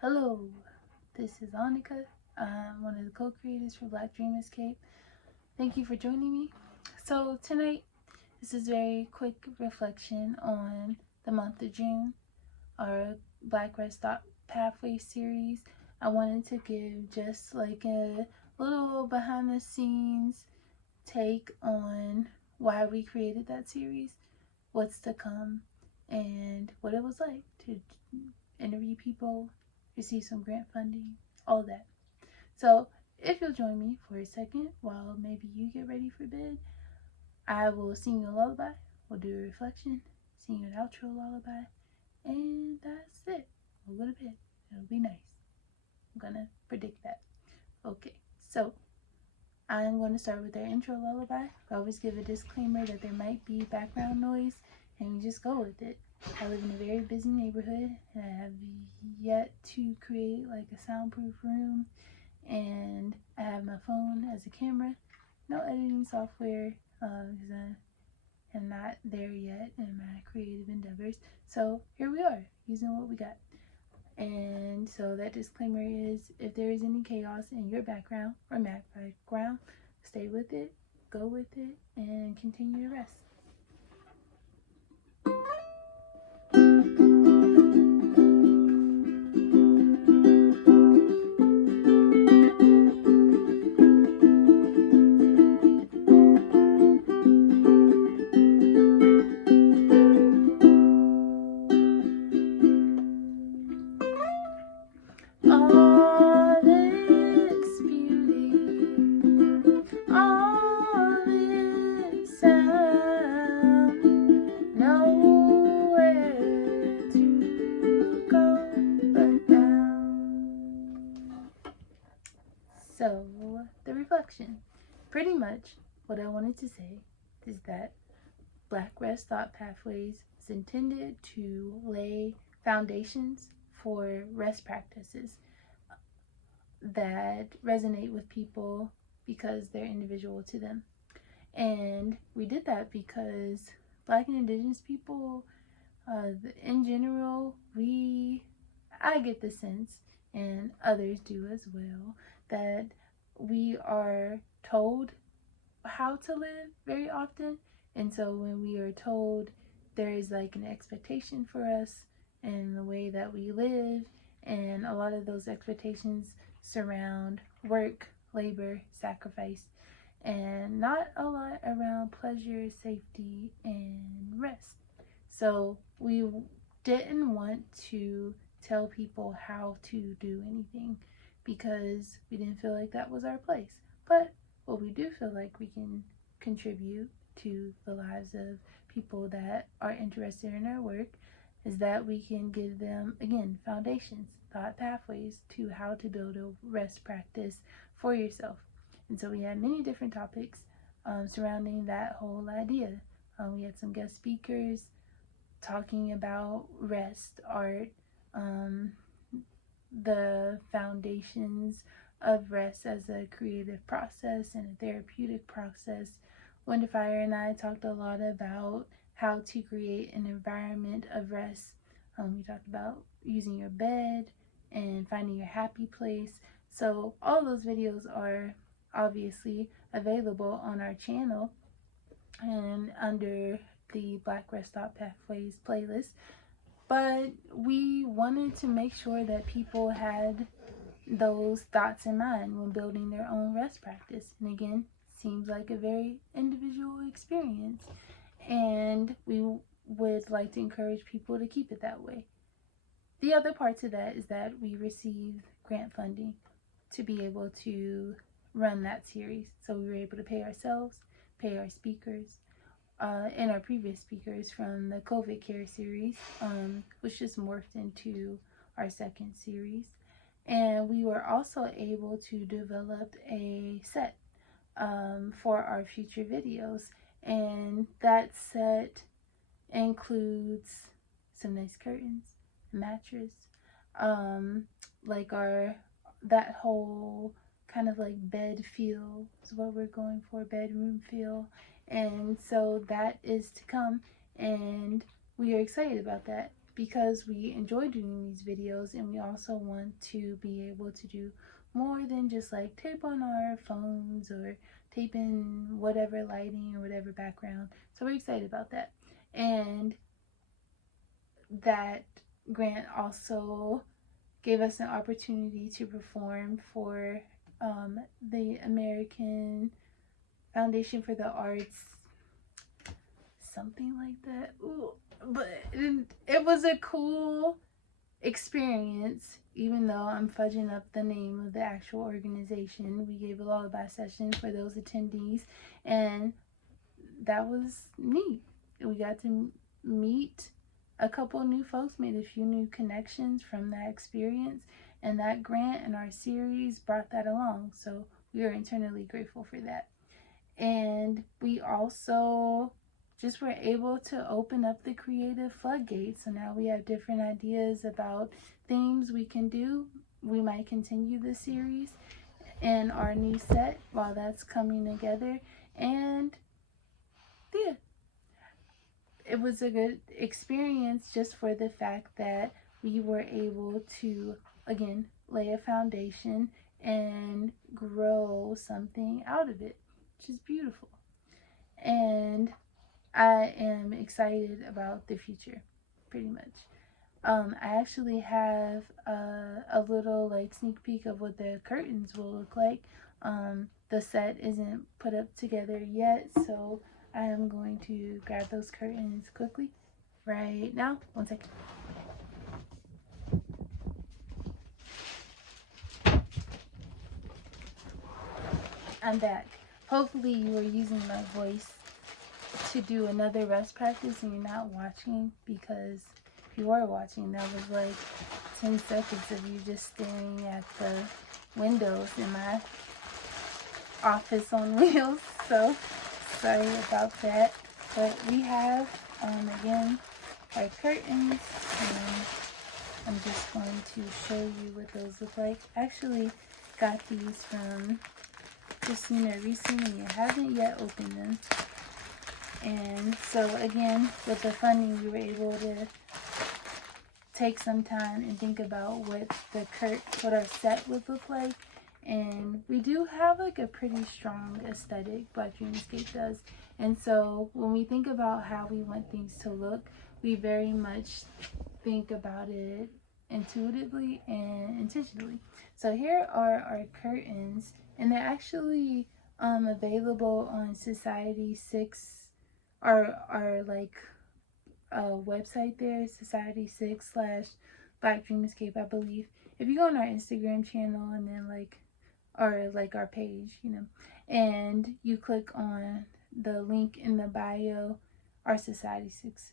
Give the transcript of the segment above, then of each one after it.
Hello, this is Onika. I'm one of the co-creators for Black Dream Escape. Thank you for joining me. So tonight, this is a very quick reflection on the month of June, our BlackRest ThoughtPathways series. I wanted to give just like a little behind the scenes take on why we created that series, what's to come, and what it was like to interview people, receive some grant funding, all that. So if you'll join me for a second while maybe you get ready for bed, I will sing you a lullaby, we'll do a reflection, sing you an outro lullaby, and that's it. We'll go to bed. It'll be nice. I'm gonna predict that. Okay, so I'm going to start with our intro lullaby. I always give a disclaimer that there might be background noise, and we just go with it. I live in a very busy neighborhood, and I have yet to create like a soundproof room, and I have my phone as a camera. No editing software, because I am not there yet in my creative endeavors. So here we are, using what we got. And so that disclaimer is, if there is any chaos in your background or Mac background, stay with it, go with it, and continue to rest. All this beauty, all this sound, nowhere to go but down. So, the reflection. Pretty much what I wanted to say is that BlackRest ThoughtPathways is intended to lay foundations for rest practices that resonate with people because they're individual to them. And we did that because Black and Indigenous people, in general, I get the sense, and others do as well, that we are told how to live very often. And so when we are told, there is like an expectation for us and the way that we live, and a lot of those expectations surround work, labor, sacrifice, and not a lot around pleasure, safety, and rest. So we didn't want to tell people how to do anything because we didn't feel like that was our place. But what we do feel like we can contribute to the lives of people that are interested in our work is that we can give them, again, foundations, thought pathways to how to build a rest practice for yourself. And so we had many different topics surrounding that whole idea. We had some guest speakers talking about rest, art, the foundations of rest as a creative process and a therapeutic process. Wanda Fire and I talked a lot about how to create an environment of rest. We talked about using your bed and finding your happy place. So all those videos are obviously available on our channel and under the BlackRest ThoughtPathways playlist. But we wanted to make sure that people had those thoughts in mind when building their own rest practice. And again, seems like a very individual experience. And we would like to encourage people to keep it that way. The other part to that is that we received grant funding to be able to run that series. So we were able to pay ourselves, pay our speakers, and our previous speakers from the COVID care series, which just morphed into our second series. And we were also able to develop a set for our future videos. And that set includes some nice curtains, a mattress, like that whole kind of like bed feel is what we're going for, bedroom feel. And so that is to come, and we are excited about that because we enjoy doing these videos, and we also want to be able to do more than just like tape on our phones or tape in whatever lighting or whatever background. So we're excited about that. And that grant also gave us an opportunity to perform for the American Foundation for the Arts, something like that. Ooh, but it was a cool experience, even though I'm fudging up the name of the actual organization. We gave a lullaby session for those attendees, and that was neat. We got to meet a couple new folks, made a few new connections from that experience, and that grant and our series brought that along. So we are internally grateful for that. And we also just were able to open up the creative floodgates. So now we have different ideas about themes we can do. We might continue this series and our new set while that's coming together. And yeah, it was a good experience just for the fact that we were able to, again, lay a foundation and grow something out of it, which is beautiful. And I am excited about the future, pretty much. I actually have a little like sneak peek of what the curtains will look like. The set isn't put up together yet, so I am going to grab those curtains quickly right now. 1 second. I'm back. Hopefully you are using my voice to do another rest practice and you're not watching, because if you are watching, that was like 10 seconds of you just staring at the windows in my office on wheels. So sorry about that. But we have, again, our curtains, and I'm just going to show you what those look like. I actually got these from Christina recently. I haven't yet opened them. And so again, with the funding, we were able to take some time and think about what what our set would look like. And we do have like a pretty strong aesthetic, Black Dreamscape does. And so when we think about how we want things to look, we very much think about it intuitively and intentionally. So here are our curtains, and they're actually available on Society 6, our like website there, Society6/Black Dreamscape, I believe. If you go on our Instagram channel and then our page, and you click on the link in the bio, our Society 6,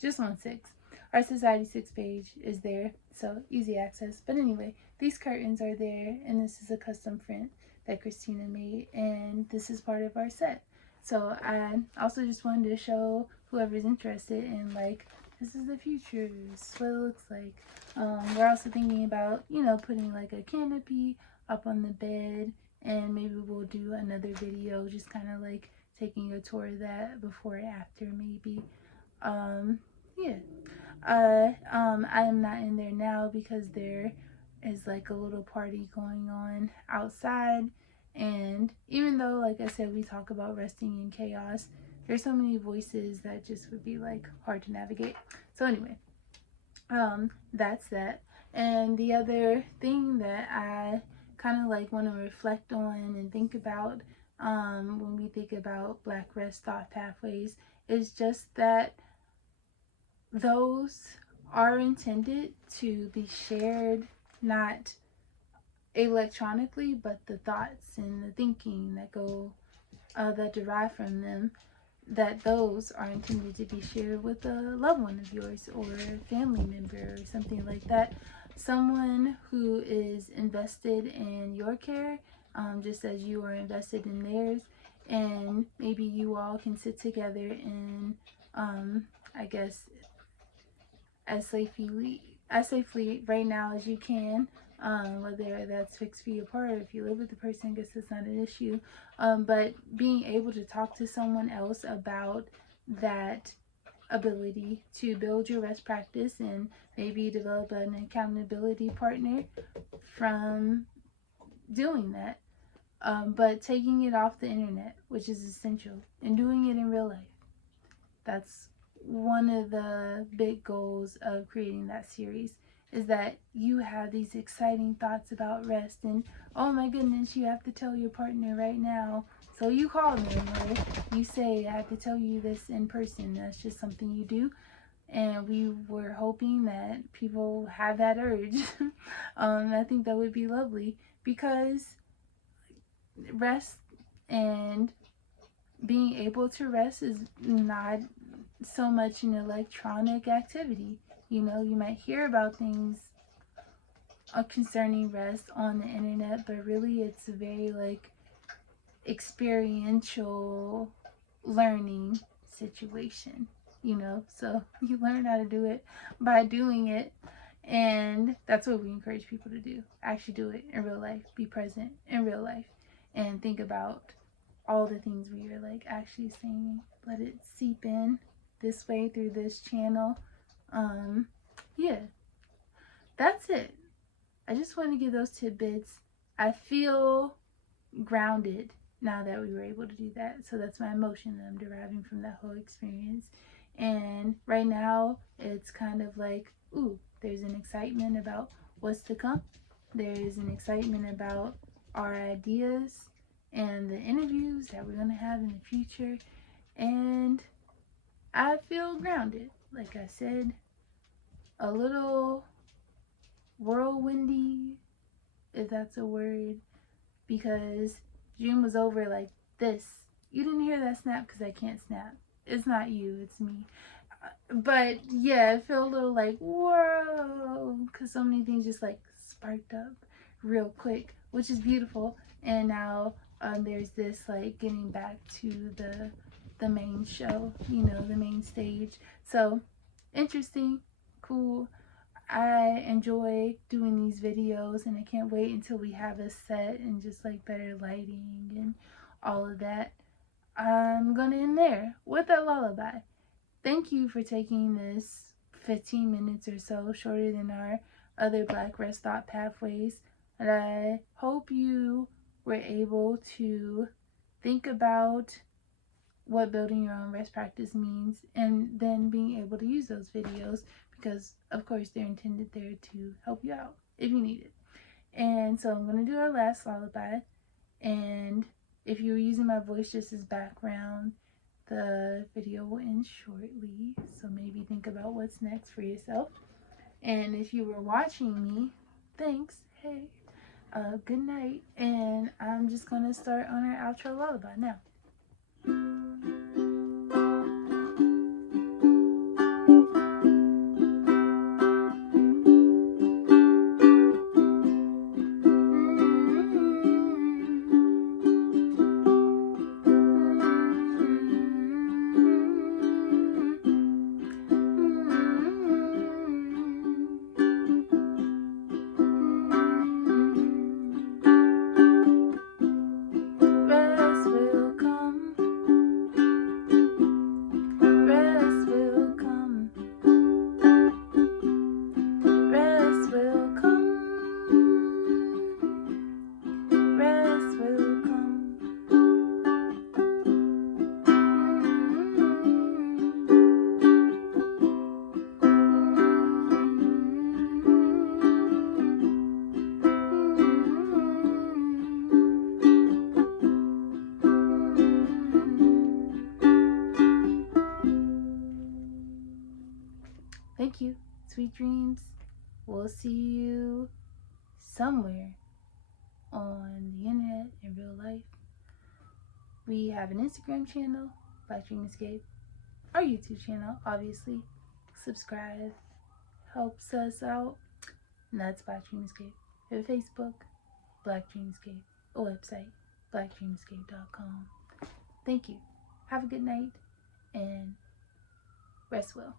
just 6, our Society 6 page is there, so easy access. But anyway, these curtains are there, and this is a custom print that Christina made, and this is part of our set. So I also just wanted to show whoever's interested in like, this is the future, this is what it looks like. We're also thinking about, putting like a canopy up on the bed, and maybe we'll do another video just kind of like taking a tour of that before and after, maybe. Yeah. I am not in there now because there is like a little party going on outside. And even though, like I said, we talk about resting in chaos, there's so many voices that just would be like hard to navigate. So anyway, that's that. And the other thing that I kind of like want to reflect on and think about when we think about BlackRest ThoughtPathways is just that those are intended to be shared, not electronically, but the thoughts and the thinking that derive from them, that those are intended to be shared with a loved one of yours or a family member or something like that. Someone who is invested in your care, just as you are invested in theirs, and maybe you all can sit together and I guess as safely right now as you can, whether that's 6 feet apart or if you live with the person, I guess it's not an issue, but being able to talk to someone else about that ability to build your rest practice and maybe develop an accountability partner from doing that. But taking it off the internet, which is essential, and doing it in real life. That's one of the big goals of creating that series, is that you have these exciting thoughts about rest, and oh my goodness, you have to tell your partner right now. So you call them, or you say, I have to tell you this in person. That's just something you do. And we were hoping that people have that urge. I think that would be lovely, because rest and being able to rest is not so much an electronic activity. You know, you might hear about things concerning rest on the internet, but really it's a very like experiential learning situation, you know. So you learn how to do it by doing it, and that's what we encourage people to do. Actually do it in real life. Be present in real life and think about all the things we are like actually saying. Let it seep in this way through this channel. Yeah, that's it. I just want to give those tidbits. I feel grounded now that we were able to do that. So that's my emotion that I'm deriving from that whole experience. And right now it's kind of like, ooh, there's an excitement about what's to come. There's an excitement about our ideas and the interviews that we're going to have in the future. And I feel grounded. Like I said, a little whirlwindy, if that's a word, because June was over like this. You didn't hear that snap because I can't snap. It's not you, it's me. But yeah, I feel a little like, whoa, because so many things just like sparked up real quick, which is beautiful. And now there's this like getting back to the main show, you know, the main stage. So interesting, cool. I enjoy doing these videos, and I can't wait until we have a set and just like better lighting and all of that. I'm gonna end there with a lullaby. Thank you for taking this 15 minutes or so, shorter than our other BlackRest Thought Pathways. And I hope you were able to think about what building your own rest practice means, and then being able to use those videos, because of course they're intended there to help you out if you need it. And so I'm going to do our last lullaby, and if you're using my voice just as background, the video will end shortly, so maybe think about what's next for yourself. And if you were watching me, thanks. Hey, good night. And I'm just going to start on our outro lullaby now. Thank you. Sweet dreams. We'll see you somewhere on the internet in real life. We have an Instagram channel, Black Dream Escape. Our YouTube channel, obviously. Subscribe. Helps us out. And that's Black Dream Escape. We have a Facebook, Black Dream Escape. A website, blackdreamescape.com. Thank you. Have a good night and rest well.